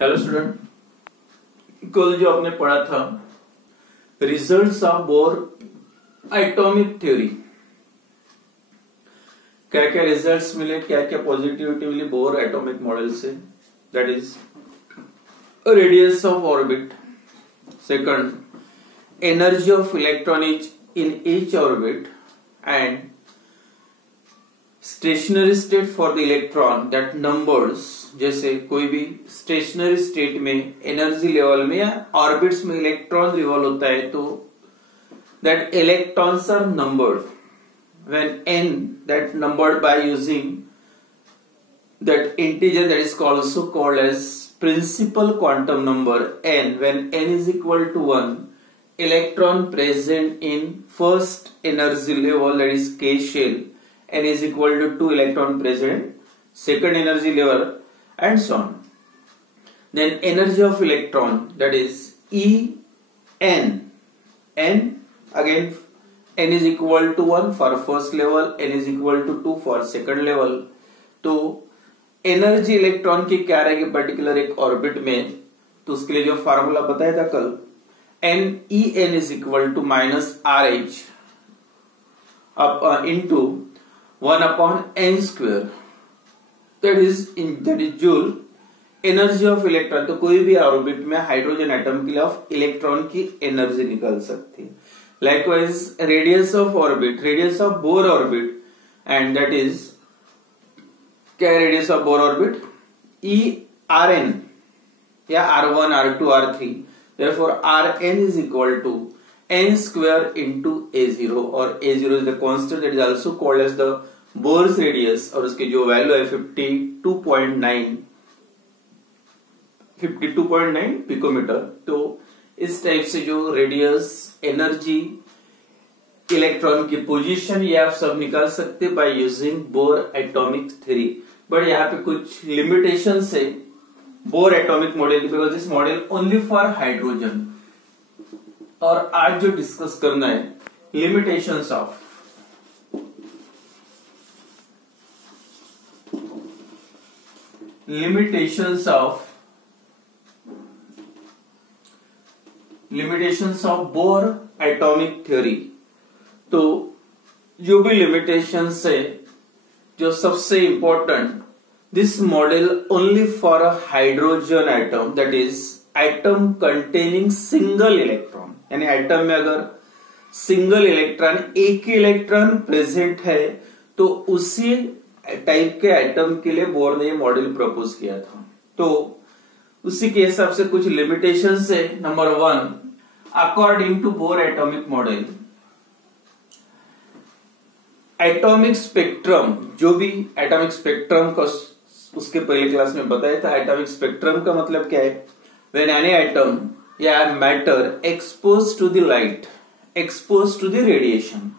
Hello student, कल जो आपने पढ़ा था results of Bohr atomic theory, क्या क्या रिजल्ट्स मिले, क्या क्या पॉजिटिविटी मिली बोर एटॉमिक मॉडल से। That is radius of orbit, second energy of electron in each orbit and stationary state for the electron that numbers. जैसे कोई भी स्टेशनरी स्टेट में एनर्जी लेवल में या ऑर्बिट्स में इलेक्ट्रॉन रिवॉल्व होता है तो that electrons are numbered when n that numbered by using that integer that is also called as principal quantum number n. When n is equal to 1, electron present in first energy level, that is k shell, n is equal to 2 electron present second energy level, and so on. Then energy of electron, that is En. N again, n is equal to 1 for first level, n is equal to 2 for second level. तो energy electron की क्या रहेगी particular एक orbit में, तो उसके लिए जो फार्मूला बताया था कल, n is equal to minus RH into 1 upon n square, that is joule energy of electron. तो कोई भी ऑर्बिट में हाइड्रोजन एटम के लिए ऑफ इलेक्ट्रॉन की एनर्जी निकल सकती है। Likewise, radius of orbit, radius of Bohr orbit, and that is क्या है radius of Bohr orbit? Rn या R1, R2, R3. Therefore, Rn is equal to n square into A0, और A0 is the constant that is also called as the Bohr's radius, और उसकी जो value है 52.9 picometre. तो इस type से जो रेडियस, एनर्जी, इलेक्ट्रॉन की पोजीशन, ये आप सब निकाल सकते by using bore atomic theory. But यहाँ पे कुछ लिमिटेशन है बोर एटॉमिक मॉडल की, because this model only for hydrogen. और आज जो डिस्कस करना है limitations of Bohr atomic theory. तो जो भी लिमिटेशंस है, जो सबसे important, this model only for a hydrogen atom, that is atom containing single electron. यानी एटम में अगर सिंगल इलेक्ट्रॉन, एक ही इलेक्ट्रॉन प्रेजेंट है, तो उसी टाइप के एटम के लिए बोर ने मॉडल प्रपोज किया था। तो उसी के हिसाब से कुछ लिमिटेशंस है। Number 1, according to Bohr atomic model, atomic spectrum, जो भी एटॉमिक स्पेक्ट्रम का उसके पहले क्लास में बताया था, एटॉमिक स्पेक्ट्रम का मतलब क्या है? व्हेन एनी एटम या matter expose to the light, expose to the radiation,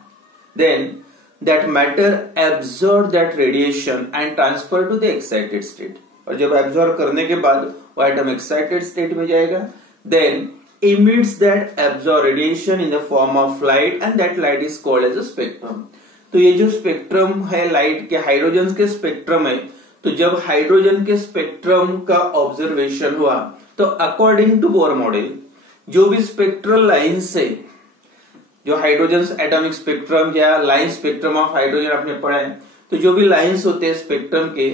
then that matter absorb that radiation and transfer to the excited state. और जब एब्जॉर्ब करने के बाद वो एटम एक्साइटेड स्टेट में जाएगा, then emits that absorbed radiation in the form of light, and that light is called as a spectrum. तो ये जो स्पेक्ट्रम है लाइट के, हाइड्रोजन के स्पेक्ट्रम है। तो जब हाइड्रोजन के स्पेक्ट्रम का ऑब्जर्वेशन हुआ, तो अकॉर्डिंग टू बोर मॉडल जो भी स्पेक्ट्रल लाइन्स है, जो हाइड्रोजन एटॉमिक स्पेक्ट्रम या लाइन स्पेक्ट्रम ऑफ हाइड्रोजन आपने पढ़ा है, तो जो भी लाइन्स होते हैं स्पेक्ट्रम के,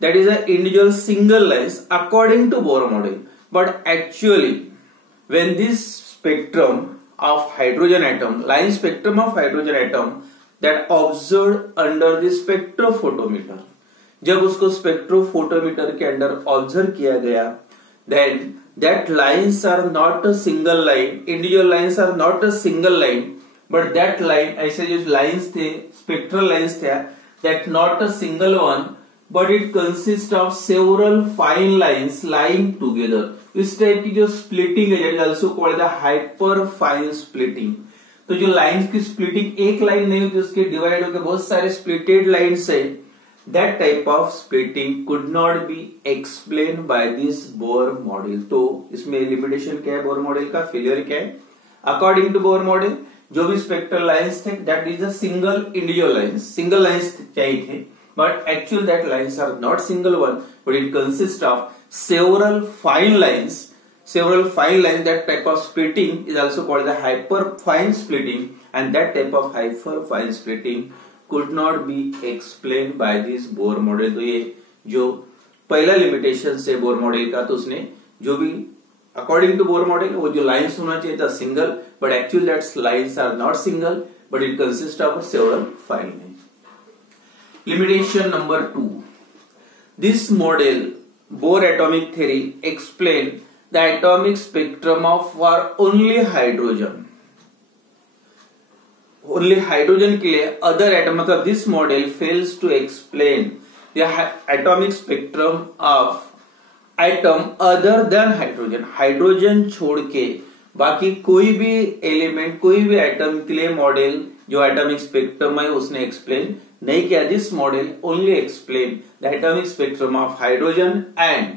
that is a individual single lines according to Bohr model. But actually when this spectrum of hydrogen atom, line spectrum of hydrogen atom that observed under the spectrophotometer, जब उसको स्पेक्ट्रोफोटोमीटर के अंदर observe किया गया, then that lines are not a single line, individual lines are not a single line, but that line, ऐसे जो lines थे, spectral lines थे, that not a single one, but it consists of several fine lines lying together. इस type की जो splitting है, also called the hyper fine splitting. तो जो लाइंस की स्प्लिटिंग एक लाइन नहीं होती, उसके डिवाइड होकर बहुत सारे स्प्लिटेड लाइंस है, that type of splitting could not be explain by this Bohr model. तो इसमें लिमिटेशन क्या है बोर मॉडल का, फेलियर क्या है? अकॉर्डिंग टू बोर मॉडल जो भी स्पेक्ट्रल लाइंस थे, that is a single individual lines, single lines चाहिए थे, but actually that lines are not single one, but it consists of several fine lines. That type of splitting is also called the hyperfine splitting, and that type of hyperfine splitting could not be explained by this Bohr model. तो ये जो पहला limitation है Bohr model का, तो उसने जो भी अकॉर्डिंग टू बोर मॉडल वो जो लाइंस होना चाहिए था single, but actually that's lines are not single but it consist of several fine lines. Limitation number 2, this model Bohr atomic theory explain the atomic spectrum of for only hydrogen. Only hydrogen के लिए other atom, मतलब this model fails to explain the atomic spectrum of atom other than hydrogen. Hydrogen छोड़ के बाकी कोई भी element, कोई भी एटम के लिए मॉडल जो एटॉमिक स्पेक्ट्रम है उसने एक्सप्लेन नहीं किया. This model only explain the atomic spectrum of hydrogen and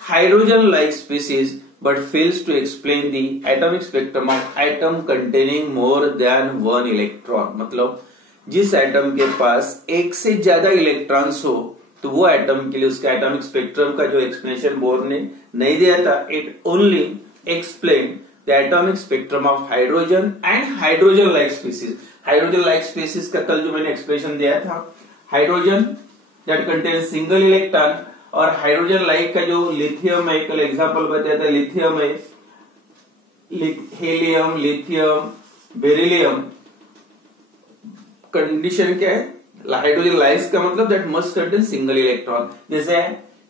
hydrogen like species but fails to explain the atomic spectrum of atom containing more than 1 electron. मतलब जिस atom के पास एक से ज्यादा इलेक्ट्रॉन्स हो तो वो एटम के लिए उसका एटॉमिक स्पेक्ट्रम का जो एक्सप्लेनेशन बोर ने नहीं दिया था. It only explain the atomic spectrum of hydrogen and hydrogen like species. Hydrogen like species का कल जो मैंने एक्सप्रेशन दिया था, hydrogen that contain single electron, और हाइड्रोजन लाइक का जो लिथियम है, कल एग्जांपल बताया था, लिथियम है, हेलियम, लिथियम, बेरिलियम. कंडीशन क्या है? हाइड्रोजन लाइक्स का मतलब that must contain single electron. जैसे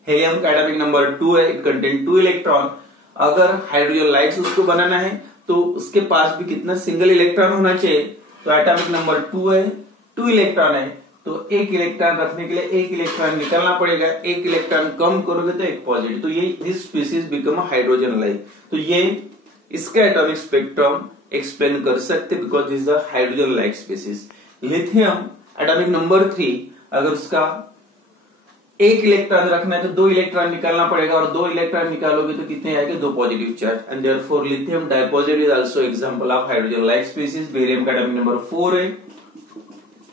हेलियम का एटॉमिक नंबर 2 है, इट कंटेन 2 इलेक्ट्रॉन. अगर हाइड्रोजन लाइक्स उसको बनाना है तो उसके पास भी कितना सिंगल इलेक्ट्रॉन होना चाहिए. तो एटॉमिक नंबर 2 है, 2 इलेक्ट्रॉन है, तो एक इलेक्ट्रॉन रखने के लिए एक इलेक्ट्रॉन निकालना पड़ेगा. एक इलेक्ट्रॉन कम करोगे तो एक पॉजिटिव. तो ये this species become hydrogen like. तो ये इसका एटॉमिक स्पेक्ट्रम एक्सप्लेन कर सकते because this the hydrogen like species. Lithium atomic number 3, अगर उसका एक इलेक्ट्रॉन रखना है तो 2 इलेक्ट्रॉन निकालना पड़ेगा, और 2 इलेक्ट्रॉन निकालोगे तो कितने आएंगे? 2 positive charge. And therefore lithium dipositive is also example of hydrogen like species. Barium का एटॉमिक नंबर 4 है,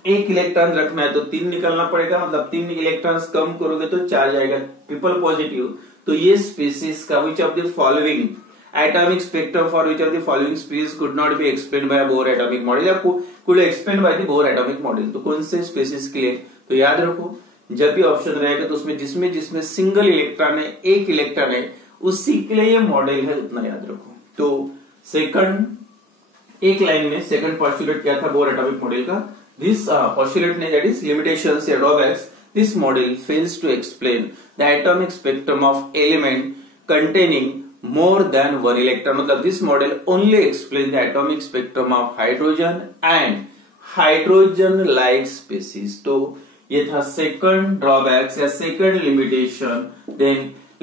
एक इलेक्ट्रॉन रखना है तो 3 निकालना पड़ेगा, मतलब 3 इलेक्ट्रॉन्स कम करोगे तो चार्ज आएगा ट्रिपल पॉजिटिव. तो ये स्पीसीज का which of the following atomic spectrum for which of the following species could not be explained by a Bohr atomic model, या could explained by the Bohr atomic model. तो कौन से species के लिए? तो याद रखो जब भी ऑप्शन रहेगा तो उसमें जिसमें सिंगल इलेक्ट्रॉन है, एक इलेक्ट्रॉन है, उसी के लिए ये मॉडल है, उतना याद रखो. तो सेकंड एक लाइन में सेकंड पोस्टुलेट क्या था बोर एटॉमिक मॉडल का? दिस पोस्टुलेट ने दैट इज लिमिटेशंस या drawbacks. This model fails to explain the atomic spectrum of element containing more than 1 electron. मतलब this model only explain the atomic spectrum of hydrogen and hydrogen like species. तो ये था second drawbacks या second limitation. Then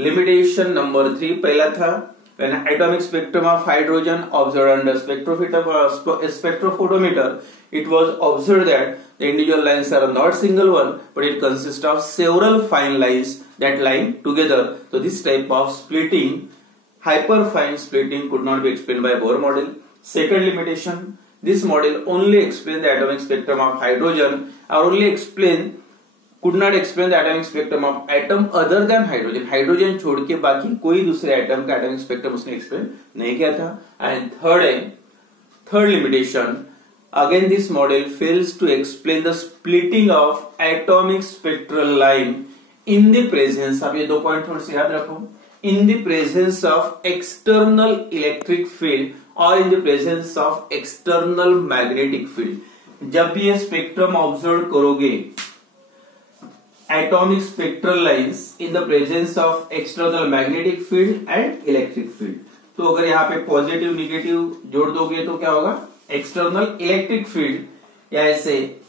limitation number 3 पहला था when atomic spectrum of hydrogen observed under spectrophotometer, it was observed that the individual lines are not single one but it consists of several fine lines that line together. So this type of splitting, hyperfine splitting, could not be explained by Bohr model. Second limitation, this model only explains the atomic spectrum of hydrogen, or only could not explain the atomic spectrum of atom other than hydrogen. Hydrogen छोड़ के बाकी कोई दूसरे atom का atomic spectrum उसने explain नहीं किया था. And third limitation, again this model fails to explain the splitting of atomic spectral line in the presence. अब ये 2 पॉइंट थोड़े से याद रखो. In the presence of external electric field or in the presence of external magnetic field. जब भी ये spectrum observe करोगे atomic spectral lines in the presence of external magnetic field and electric field. तो अगर यहाँ पे पॉजिटिव निगेटिव जोड़ दोगे तो क्या होगा? एक्सटर्नल इलेक्ट्रिक फील्ड, या ऐसे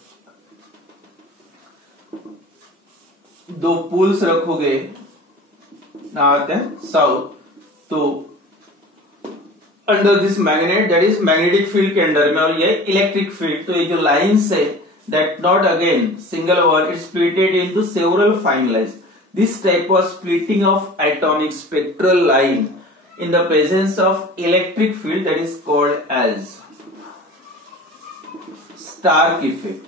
2 पोल्स रखोगे नॉर्थ एंड साउथ, तो under this magnet that is magnetic field के अंडर में, और ये इलेक्ट्रिक फील्ड. तो ये जो लाइंस है that not again single one, it splitted into several fine lines. This type of splitting of atomic spectral line in the presence of electric field that is called as Stark effect,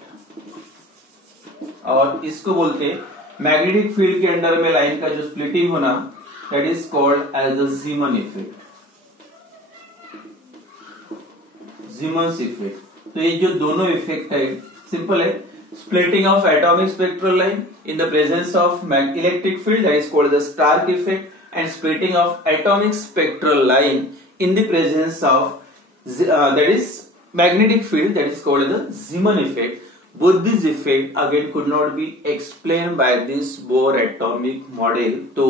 और इसको बोलते हैं magnetic field के under में line का जो splitting होना that is called as the Zeeman effect. Zeeman's effect. तो ये जो दोनों इफेक्ट है सिंपल है. Splitting of atomic spectral line in the presence of electric field, that is called the Stark effect, and splitting of atomic spectral line in the presence of that is magnetic field, that is called the Zeeman effect. Both these effect again could not be explained by this Bohr atomic model. तो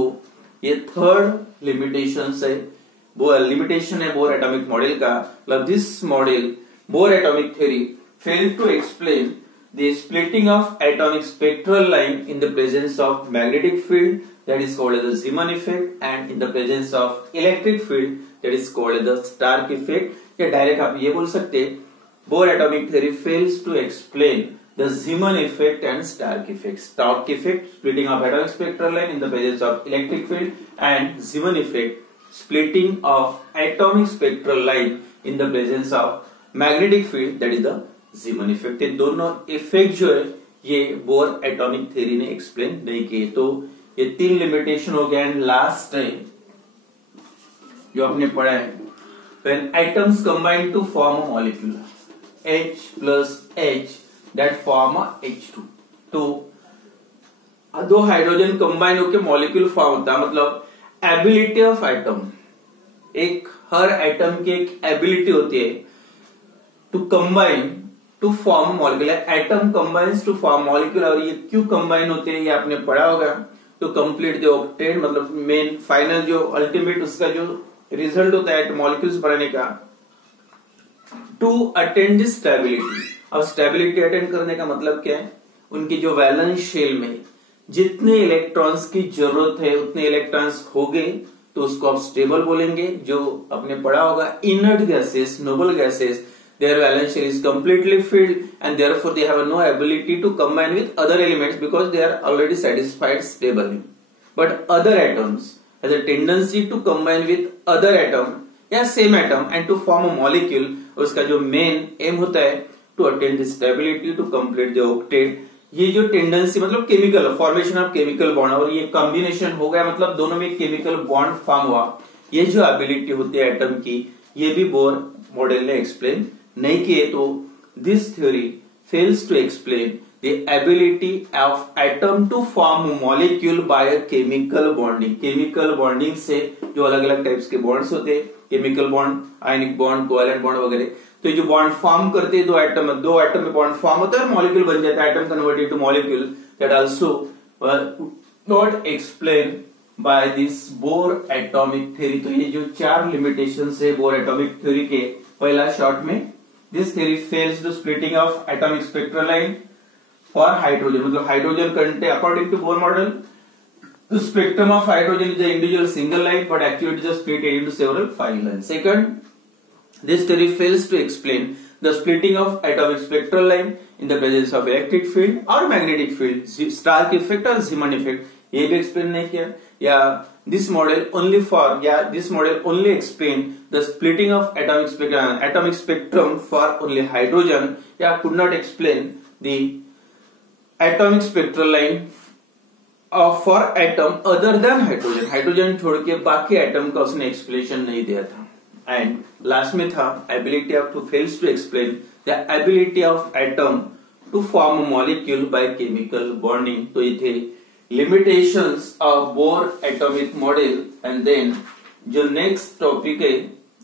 ये third limitation है, limitation है bore atomic model का. मतलब this model Bohr atomic theory failed to explain the splitting of atomic spectral line in the presence of magnetic field, that is called the Zeeman effect, and in the presence of electric field, that is called the Stark effect. या direct आप ये बोल सकते हैं Bohr atomic theory fails to explain the Zeeman effect and Stark effect. Stark effect, splitting of atomic spectral line in the presence of electric field, and Zeeman effect, splitting of atomic spectral line in the presence of magnetic field, that is the Zeeman effect. ये दोनों effect जो है ये bore atomic theory ने explain नहीं किए. तो ये तीन लिमिटेशन हो गया. एंड लास्ट है जो आपने पढ़ा है, when atoms combine to form a molecule H plus H that form a H2. तो दो हाइड्रोजन कंबाइन होकर मॉलिक्यूल फॉर्म होता है. मतलब एबिलिटी ऑफ एटम, एक हर एटम की एक एबिलिटी होती है to combine to form molecule. Atom combines to form molecule. और ये क्यों कंबाइन होते हैं ये आपने पढ़ा होगा. तो कंप्लीट द ऑक्टेट, मतलब मेन फाइनल जो अल्टीमेट उसका जो रिजल्ट होता है मॉलिक्यूल्स बनाने का, टू अटेंड दिस स्टेबिलिटी. अब स्टेबिलिटी अटेंड करने का मतलब क्या है, उनकी जो वैलेंस शेल में जितने इलेक्ट्रॉन्स की जरूरत है उतने इलेक्ट्रॉन्स हो गए तो उसको आप स्टेबल बोलेंगे. जो आपने पढ़ा होगा inert gases, noble gases, their valence shell is completely filled and therefore they have no ability to combine with other elements because they are already satisfied stably. But other atoms has a tendency to combine with other atom या same atom and to form a molecule. उसका जो main aim होता है to attain the stability to complete the octet. ये जो tendency मतलब chemical formation of chemical bond, और ये कॉम्बिनेशन हो गया मतलब दोनों में केमिकल बॉन्ड फॉर्म हुआ. ये जो एबिलिटी होती है एटम की ये भी बोर मॉडल ने एक्सप्लेन नहीं किए. तो this theory fails to explain the ability of atom to form molecule by chemical bonding. Chemical bonding से जो अलग अलग टाइप्स के बॉन्ड्स होते हैं, chemical bond, ionic bond, covalent bond वगैरह, तो जो बॉन्ड फॉर्म करते हैं दो एटम में बॉन्ड फॉर्म होता है, मॉलिक्यूल बन जाता है, atom converted two molecule. That also not explain by this bore atomic theory. तो ये जो चार लिमिटेशंस है बोर एटॉमिक थ्योरी के, पहला शॉर्ट में this theory fails the splitting of atomic spectral line for hydrogen. मतलब hydrogen contain according to Bohr model the spectrum of hydrogen is an individual single line but actually it is split into several fine lines. Second, this theory fails to explain the splitting of atomic spectral line in the presence of electric field or magnetic field, Stark effect or Zeeman effect. ये भी explain नहीं किया. या this model only explain the splitting of atomic spectrum for only hydrogen. या could not explain the atomic spectral line for atom other than hydrogen. Hydrogen छोड़ के बाकी atom का उसने एक्सप्लेनेशन नहीं दिया था. एंड लास्ट में था ability of to fails to explain the ability of atom to form a molecule by chemical bonding. तो ये थे limitations of Bohr atomic model. and then जो next topic है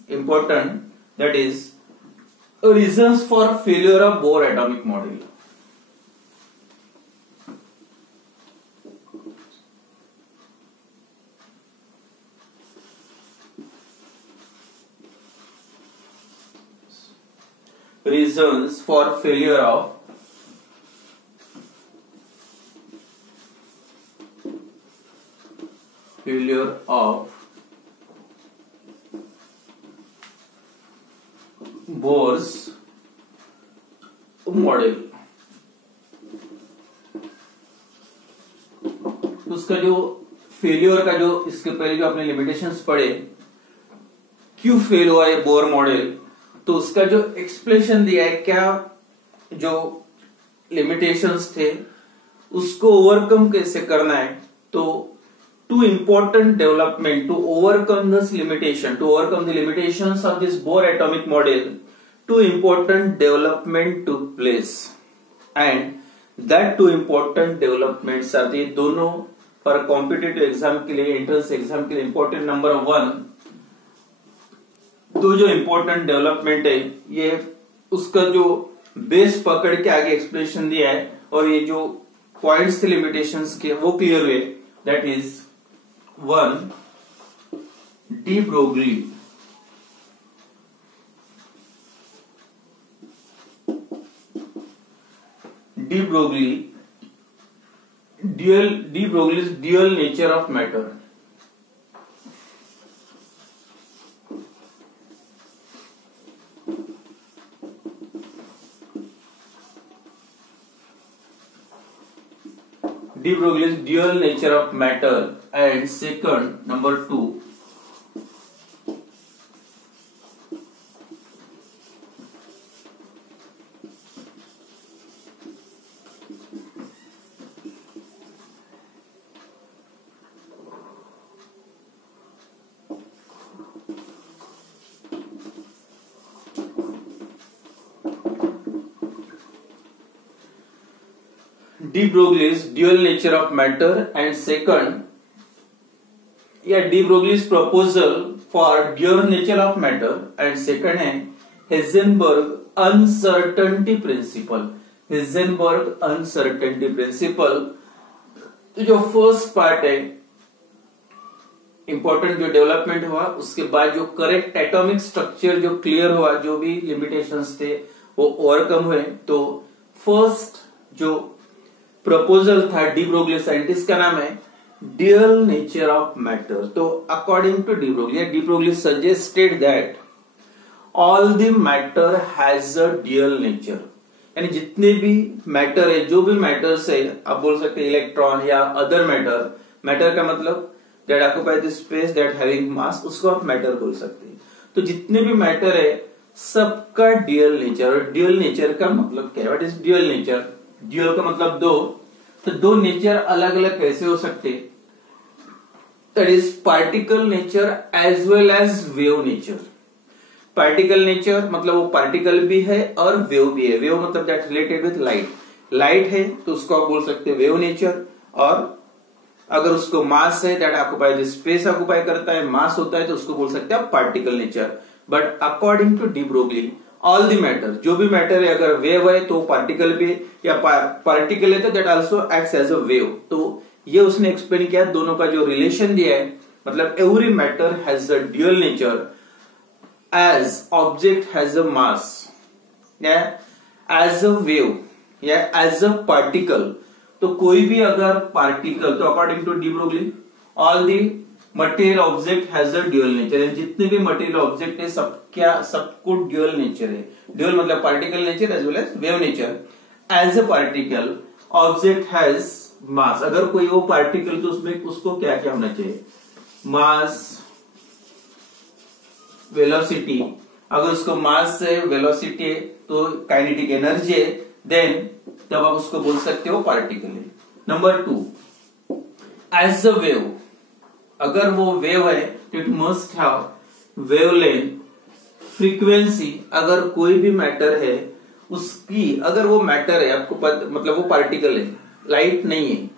important, that is reasons for failure of Bohr atomic model. Reasons for failure of Bohr's model. उसका जो failure का जो इसके पहले जो आपने लिमिटेशंस पढ़े, क्यों फेल हुआ ये बोर मॉडल, तो उसका जो एक्सप्लेनेशन दिया है, क्या जो लिमिटेशंस थे उसको ओवरकम कैसे करना है. तो two important development to overcome this limitation, to overcome the limitations of this Bohr atomic model. Two important development took place, and that two important developments are the दोनों पर कॉम्पिटिटिव एग्जाम के लिए, entrance exam के लिए important number 1 दो जो important development है, ये उसका जो बेस पकड़ के आगे एक्सप्लेनेशन दिया है और ये जो पॉइंट्स थे लिमिटेशंस के वो क्लियर हुए. That is 1 de Broglie dual nature of matter. De Broglie's dual nature of matter, and second, number 2, De Broglie's dual nature of matter, and second, De Broglie's proposal for dual nature of matter, and second है Heisenberg uncertainty principle. Heisenberg uncertainty principle. तो जो first part है important जो development हुआ, उसके बाद जो correct atomic structure जो क्लियर हुआ, जो भी लिमिटेशंस थे वो ओवरकम हुए. तो फर्स्ट जो प्रपोजल था डी ब्रोगली, साइंटिस्ट का नाम है, ड्यूअल नेचर ऑफ मैटर. तो according to de Broglie suggested that all the matter has a dual nature. यानी जितने भी मैटर है, जो भी मैटर्स है, आप बोल सकते हैं इलेक्ट्रॉन या अदर मैटर. मैटर का मतलब that occupy the space that having mass, उसको आप मैटर बोल सकते हैं. तो जितने भी मैटर है सबका ड्यूअल नेचर. और ड्यूअल नेचर का मतलब क्या है? What is dual nature? Dual का मतलब दो. तो दो नेचर अलग अलग कैसे हो सकते? That is particle nature as well as wave nature. Particle nature मतलब वो पार्टिकल भी है और वेव भी है. वेव मतलब that related with light. Light है तो उसको आप बोल सकते हैं वेव नेचर. और अगर उसको मास है, that occupy the space occupy करता है, मास होता है, तो उसको बोल सकते हैं particle nature. But according to de Broglie all the matter, जो भी मैटर है, अगर वेव है तो पार्टिकल भी, या पार्टिकल है तो that also acts as a wave. तो ये उसने एक्सप्लेन किया, दोनों का जो रिलेशन दिया है, मतलब every matter has a dual nature as object has a mass, या एज अ वेव, या एज अ पार्टिकल. तो कोई भी अगर पार्टिकल, तो according to de Broglie all the material object has a dual nature. जितने भी मटेरियल ऑब्जेक्ट है सबको ड्यूअल नेचर है. ड्यूअल मतलब particle nature as well as wave nature. As a particle object has mass. अगर कोई वो पार्टिकल, तो उसमें उसको क्या क्या होना चाहिए? मास, वेलोसिटी. अगर उसको मास है, वेलोसिटी है, तो काइनेटिक एनर्जी है, देन तब आप उसको बोल सकते हो पार्टिकल है. Number 2, as a wave. अगर वो वेव है तो it must have wavelength, frequency. अगर कोई भी मैटर है उसकी, अगर वो मैटर है, आपको मतलब वो पार्टिकल है, लाइट नहीं है,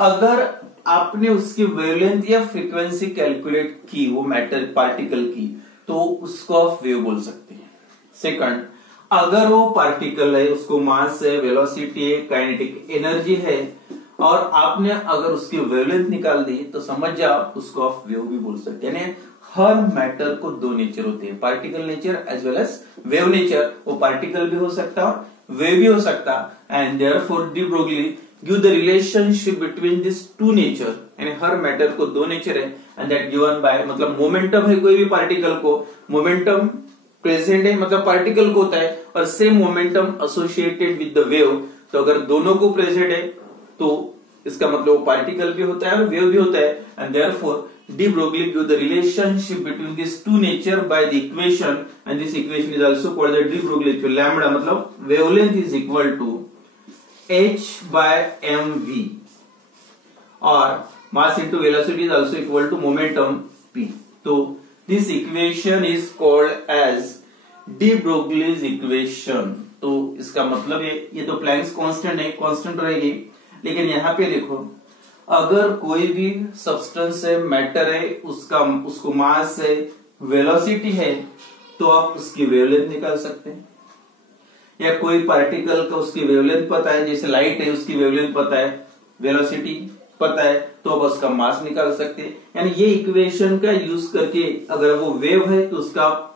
अगर आपने उसकी वेवलेंथ या फ्रीक्वेंसी कैलकुलेट की वो मैटर पार्टिकल की, तो उसको आप वेव बोल सकते हैं. सेकंड, अगर वो पार्टिकल है, उसको मास है, वेलोसिटी है, काइनेटिक एनर्जी है, और आपने अगर उसकी वेवलेंथ निकाल दी, तो समझ जाओ उसको आप वेव भी बोल सकते हैं. यानी हर मैटर को दो नेचर होते हैं, particle nature as well as wave nature. वो पार्टिकल भी हो सकता और वेव भी हो सकता. And therefore de Broglie give the relationship between this two nature. यानी हर मैटर को दो नेचर है, एंड दैट गिवन बाय, मतलब मोमेंटम है कोई भी पार्टिकल को, मोमेंटम प्रेजेंट है मतलब पार्टिकल को होता है, और same momentum associated with the wave. तो अगर दोनों को प्रेजेंट है तो इसका मतलब वो पार्टिकल भी होता है और वेव भी होता है. And therefore de Broglie give the relationship between this two nature by the equation, and this equation is also called the de Broglie equation. Lambda मतलब wavelength is equal to h by mv, और mass into velocity is also equal to momentum p. तो this equation is called as de Broglie's equation. तो इसका मतलब ये तो Planck's constant है, constant रहेगी, लेकिन यहाँ पे देखो अगर कोई भी सब्सटेंस है, मैटर है, उसको मास है, वेलोसिटी है, तो आप उसकी वेवलेंथ निकाल सकते हैं। या कोई पार्टिकल का उसकी वेवलेंथ पता है, जैसे लाइट है उसकी वेवलेंथ पता है, वेलोसिटी पता है, तो अब उसका मास निकाल सकते हैं। यानी ये इक्वेशन का यूज करके अगर वो वेव है तो उसका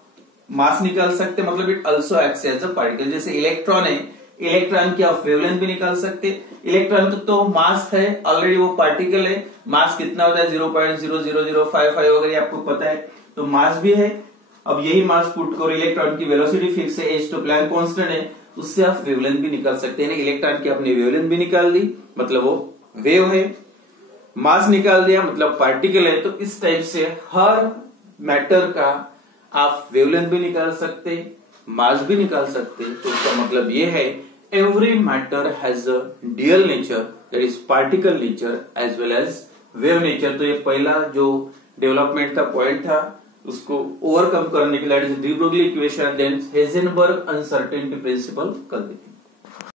मास निकाल सकते हैं, मतलब it also acts as a particle. जैसे इलेक्ट्रॉन है, इलेक्ट्रॉन की आप वेवलेंथ भी निकाल सकते हैं। इलेक्ट्रॉन तो मास है, ऑलरेडी वो पार्टिकल है, मास कितना होता है 0.00055 वगैरह आपको पता है, तो मास भी है। अब यही मास पुट करो, इलेक्ट्रॉन की वेलोसिटी फिक्स है, h तो प्लैंक कांस्टेंट है, उससे आप वेवलेंथ भी निकाल सकते हैं। इलेक्ट्रॉन की अपनी वेवलेंथ भी निकाल दी, मतलब वो वेव है। मास निकाल दिया, मतलब पार्टिकल है। तो इस टाइप से हर मैटर का आप वेवलेंथ भी निकाल सकते, मास भी निकाल सकते। तो इसका मतलब ये है every matter has a dual nature, that is particle nature as well as wave nature. तो ये पहला जो डेवलपमेंट का पॉइंट था, उसको ओवरकम करने के लिए de Broglie equation, then Heisenberg uncertainty principle कर देते हैं।